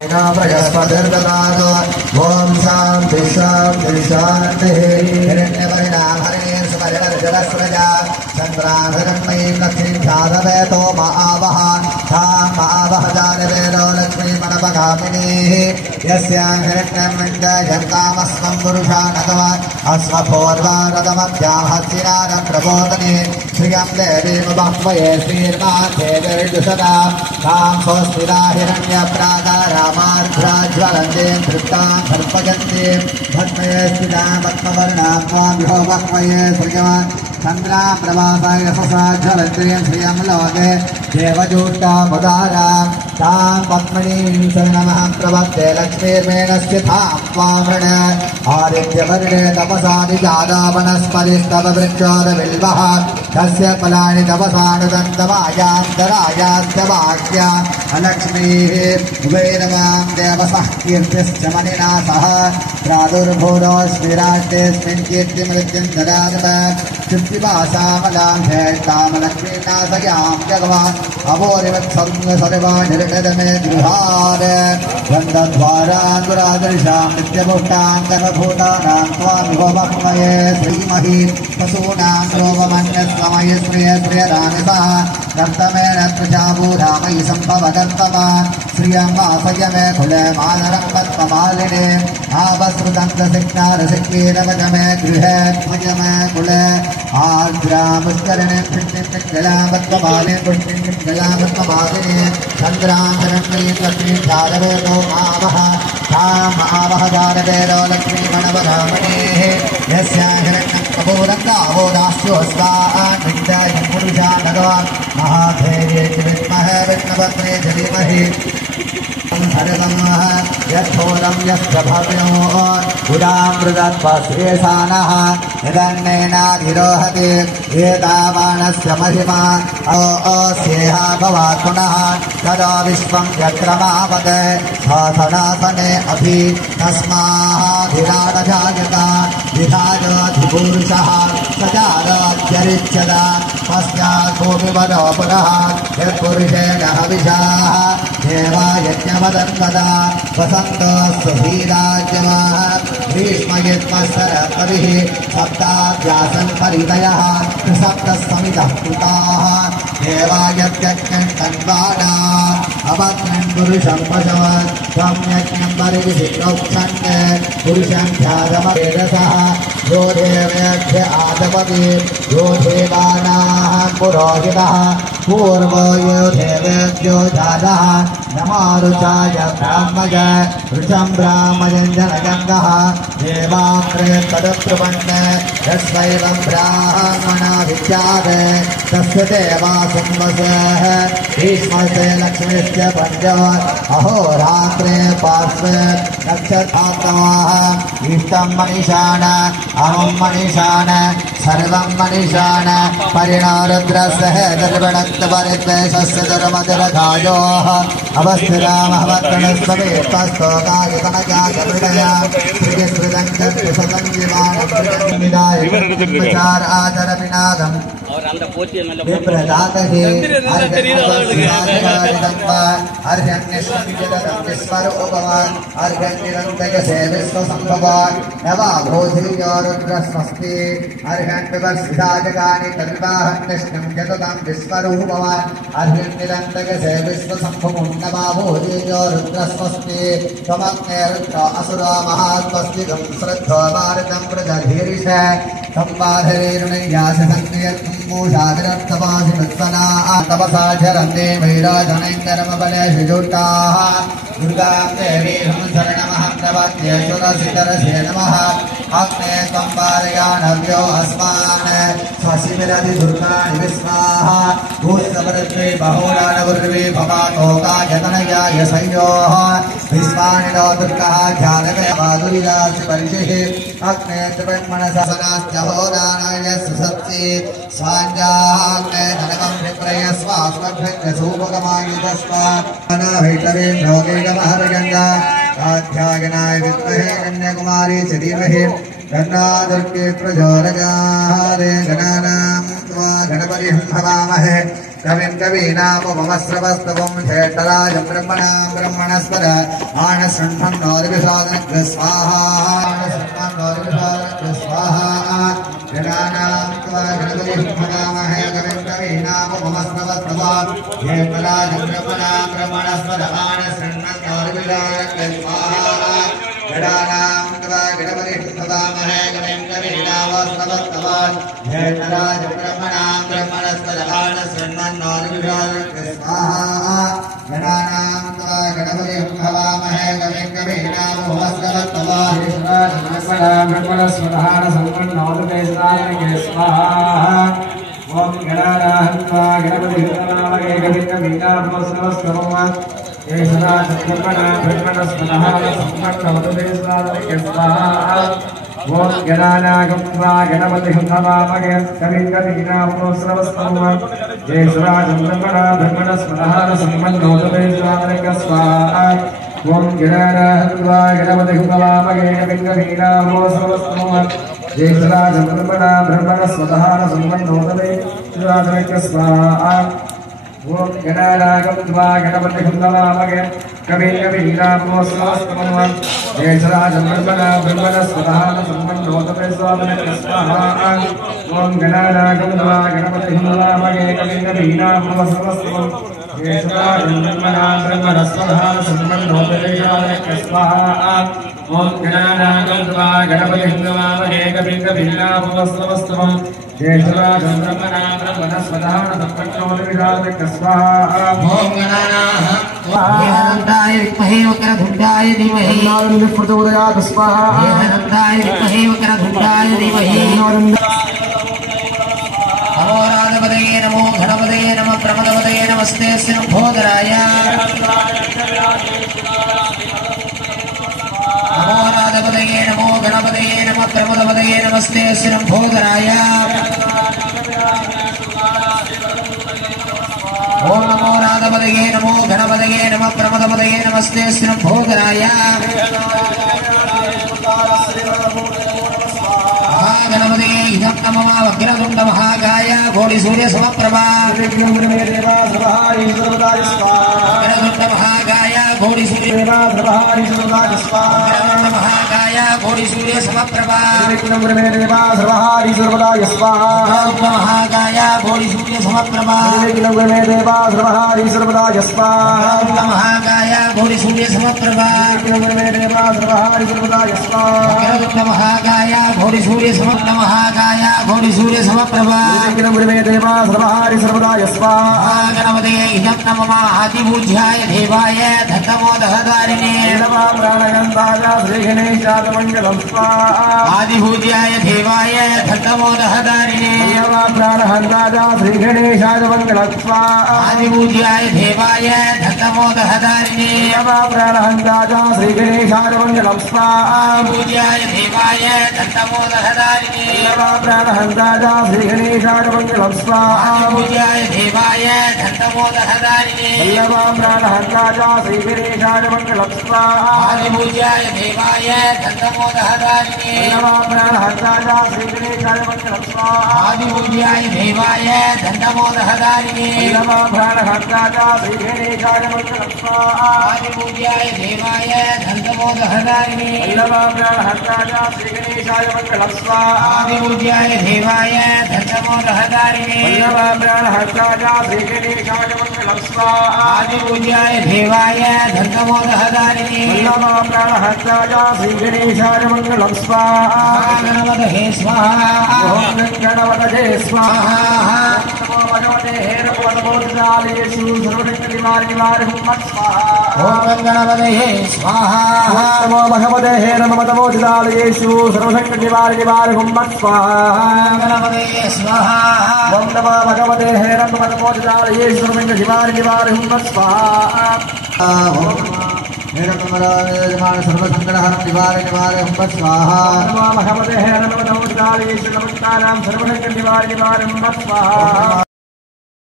प्रजस्पतिर्ददातु ॐ शान्ति शान्ति शान्तिः हिरण्यवर्णाभरणेन सुवर्णरजतस्रजा चन्द्राभिरण्मयीं लक्ष्मीं ध्यातवेतो महावहान् तां महावहजानवेदो लक्ष्मीमनपगामिनीः यस्यां हिरण्यं विन्दयं कामस्वं पुरुषानगवान् अस्मभोर्वारदमध्यां हस्तिनादं प्रबोधने श्रियं देवीमुपह्वये श्रीर्माध्ये विर्दुषदा तां स्वस्तिदा हिरण्यप्राकारा मार्ध्राज्वलन्ते धृतां सर्पजन्ते भस्मये स्थितां पद्मवर्णां त्वां विभवह्वये सृजवान् चन्द्रां प्रभासाय यशसा ज्वलन्त्रियं श्रियं लोके देवजूष्टामुदारां तां पद्मनीं शरणमहं प्रपद्ये लक्ष्मीर्मेणस्य थां त्वामृण आदित्यवर्णे तपसादिजादा वनस्पतिस्तव वृक्षोरबिल्वः तस्य फलानि तपसानुदन्तमायान्तरायास्य वाक्या अलक्ष्मीः वेदवां देवसः कीर्तिश्च मणिना सह प्रादुर्भूरोऽस्मिराष्टेऽस्मिन् कीर्तिमृत्युं ददातः चित्तिवासामलां हेष्टामलक्ष्मीनाशयां जगवान् अवोरिवत्सङ्ग सर्वा निर्णदमे गृहार वन्दद्वारान्तुरादर्शां नित्यपुष्टां कर्मभूतानां त्वामिभवह्वये श्रीमहि पशूनां लोकमन्यस्वमये श्रियश्रियरामिसः कर्तमेन प्रजाभूरामयि सम्भवकर्तवान् श्रियं वासय मे कुले मानरं पद्ममालिने आवसृदन्तसिक्तारसिक्कीरवच मे गृहे भज मे कुले आर्द्रामुष्करिणीं पुष्टिं पिङ्गलापद्ममालिनीं पुष्टिं पिङ्गलापद्ममालिने चन्द्रां हिरण्मयीं लक्ष्मीं ध्यातवेतो मावः तां मावः ध्यातवेतो लक्ष्मीमनवगामिनीः यस्यां हिरण्यं कपूरन्दावो दास्योऽस्मान् विद्यायं पुरुषा भगवान् महाधैर्ये च विद्महे विष्णुपत्ने च धीमहि सर्वमः यच्छोरं यश्च भव्यो उदामृतत्वश्रेषाणः यदन्नेनाधिरोहति एतावानस्य महिमा अस्येह भवात् पुनः तदा विश्वं यक्रमावद सनातने अभि तस्माधिराडजायता विधायाधिपुरुषः सजाराध्यरिच्यता पश्चात् भूमि वदो पुनः यत्पुरुषेण हविषाः देवा यज्ञवदन्वदा वसन्तस्तु हीराज्यमाः भीष्मयत्मशरद्भिः सप्ताभ्यासन् परितयः त्रिसप्तसमितः कृताः देवा यज्ञं तन्वाना अवग्नं पुरुषं पशवन् त्वं यज्ञं परिविशिष्टोक्षन् पुरुषं ध्यातमवेदसः यो देवेभ्य आदपति यो देवानाः पुरोहितः पूर्वो यो देवेभ्यो जातः नमारुचाय ब्राह्मय ऋषं ब्राह्मयञ्जनगङ्गः देवाग्रे तदुत्रुवन् यस्वैवं ब्राह्मणा विद्यात् तस्य देवा संवसः भीष्मस्य लक्ष्मीस्य पञ्चव अहोरात्रे पार्श्वे नक्षत्रात्मः इष्टं मनीषाण अमुं मनीषाण सर्वं मनीषाण परिणारुद्रस्य दर्पणत्वरिद्वेषस्य धर्मतिरधायोः अवस्थिरामहवत्रणस्वमेत्तस्तोकायकनजातमृडया श्रीसंजीवानप्रचार आदरविनादम् विप्रदातहि अर्हन्यस्वरूपवान् अर्हन्निरन्तयसे विश्वसम्भवान् नवाभोधियो रुद्रस्वस्ति अर्हन्विवर्षिदाजकानि तद्विवाहन्निष्णं जगतां विश्वरूपवान् अर्हन्निरन्तयसे विश्वसम्भवं नवाभोधियो रुद्रस्वस्ति त्वमग्ने रुद्र असुरो महात्वस्तिकं श्रद्धो भारतं प्रजधीरिष संवाधरेरुणयासि संक्रियत्वं मूषादिरर्थवासि मत्सना तपसा झरन्ते वैराजनैन्दरमबलेषु जुष्टाः दुर्गां देवीं शरणमहं प्रपद्ये सुरसितरसे नमः अग्ने त्वं पारयानव्यो अस्मान् स्वशिविरधि दुर्गाणि विस्माः भूस्तपृथ्वी बहोरानगुर्वी भवातोकायतनयाय संयोः विस्मानि नो दुर्गः ध्यानकय माधुर्यासि परिषिः अग्ने त्रिपण्मणसनात्यहोदानाय सुसत्सि स्वाञ्जाग्ने धनकं विप्रयस्वास्मभ्यसूपकमायुतस्वानाभैतवीं लोकेकमहरगङ्गा आध्यायनाय विद्महे कन्याकुमारी च धीमहि गन्नादुर्गे प्रचोदयात् गणानां त्वा गणपतिं हवामहे कविं कवीनामुपमस्रवस्तवं ज्येष्ठराजं ब्रह्मणां ब्रह्मणस्पद आनशृण्वन्नोदिविषादनग्र स्वाहा स्वाहा जनानां त्वा गणपतिं भजामहे कविं कवीनामुपमस्रवस्तवं ज्येष्ठराजं ब्रह्मणां ब्रह्मणस्पद आनशृण्वन्नोदिविषादनग्र स्वाहा जनानां त्वा गणपतिं भजामहे कविं कवीनामुपमस्रवस्तवं ज्येष्ठराजं ब्रह्मणां ब्रह्मणस्पद आनशृण्वन्नोदिविषादनग्र स्वाहा जनानां त्वा गणपतिं भजामहे कविं कवीनामुपमस्रवस्तवं ओम गणानाहत्वा गणपतिं नमामहे कविं कवीनामुपमस्रवस्तवं ओम गणानागत्वा गणपतिं नमामहे कविं कवीनामुपमस्रवस्तवं जयसुराजं ब्रह्मणस्पदः सम्पन्नोदते स्वाहा ओम गणानाहत्वा गणपतिं नमामहे कविं कवीनामुपमस्रवस्तवं जयसुराजं ब्रह्मणस्पदः सम्पन्नोदते स्वाहा ओम गणानागत्वा गणपतिं नमामहे कविं कवीनामुपमस्रवस्तवं जयसुराजं ब्रह्मणस्पदः सम्पन्नोदते स्वाहा ओम गणानागत्वा गणपतिं नमामहे कविं कवीनामुपमस्रवस्तवं जयसुराजं ब्रह्मणस्पदः सम्पन्नोदते स्वाहा ओम गणानागत्वा गणपतिं नमामहे कविं कवीनामुपमस्रवस्तवं जयसुराजं ब्रह्मणस्पदः सम्पन्नोदते स्वाहा ओम गणानागत्वा हेमन्ताय विद्महे वक्रतुण्डाय धीमहि प्रचोदयात् स्वाहा हेमन्ताय विद्महे वक्रतुण्डाय धीमहि नमो राधपदये नमो घनपदये नमः प्रमदपदये नमस्ते सिंहोदराय नमो राधपदये नमो गणपदये नमः प्रमदपदये नमस्ते सिंहोदराय ओम नमो राधपदये नमो गणपदये नमः प्रमदपदये नमस्ते सिंहोदराय महागणपदये इदं नमः वक्रतुण्ड महाकाय घोड़िसूर्य समप्रभा वक्रतुण्ड महाकाय घोड़िसूर्य महाकाय घोड़िसूर्य समप्रभा वक्रतुण्ड महाकाय घोड़िसूर्य समप्रभा वक्रतुण्ड महाकाय घोड़िसूर्य समप्रभा वक्रतुण्ड महाकाय घोड़िसूर्य समप्रभा महाकाय घोड़िसूर्य समप्रभा गणपतये इदं नमः आदिपूज्याय देवाय धतमोदहधारिणे आदिपूज्याय देवाय धतमोदहधारिणे आदिपूज्याय देवाय धतमोदहधारिणे आदिपूज्याय देवाय धतमोदहधारिणे श्रीगणेशाय आदिपूज्याय देवाय धतमोदहधारिणे श्रीगणेशाय मंगलम् स्वाहा आदिपूज्याय देवाय धतमोदहधारिणे श्रीगणेशाय मंगलम् स्वाहा आदिपूज्याय देवाय धतमोदहधारिणे श्रीगणेशाय मंगलम् स्वाहा आदिपूज्याय देवाय धतमोदहधारिणे श्रीगणेशाय मंगलम् स्वाहा आदिपूज्याय देवाय धतमोदहधारिणे श्रीगणेशाय मंगलम् स्वाहा आदिपूज्याय देवाय धतमोदहधारिणे श्रीगणेशाय मंगलम् स्वाहा गणपतये स्वाहा ओम गणपतये स्वाहा नमो भगवते हेरपदबोधनालयेषु सर्वशक्तिनिवारिणिवारिणि स्वाहा ओम गणपतये स्वाहा नमो भगवते हेरपदबोधनालयेषु सर्वशक्तिनिवारिणिवारिणि स्वाहा गणपतये स्वाहा ओम नमो भगवते हेरपदबोधनालयेषु सर्वशक्तिनिवारिणिवारिणि स्वाहा सर्वसंकटहर निवारिणिवारिणि स्वाहा नमो भगवते हेरपदबोधनालयेषु नमस्कारां सर्वशक्तिनिवारिणिवारिणि स्वाहा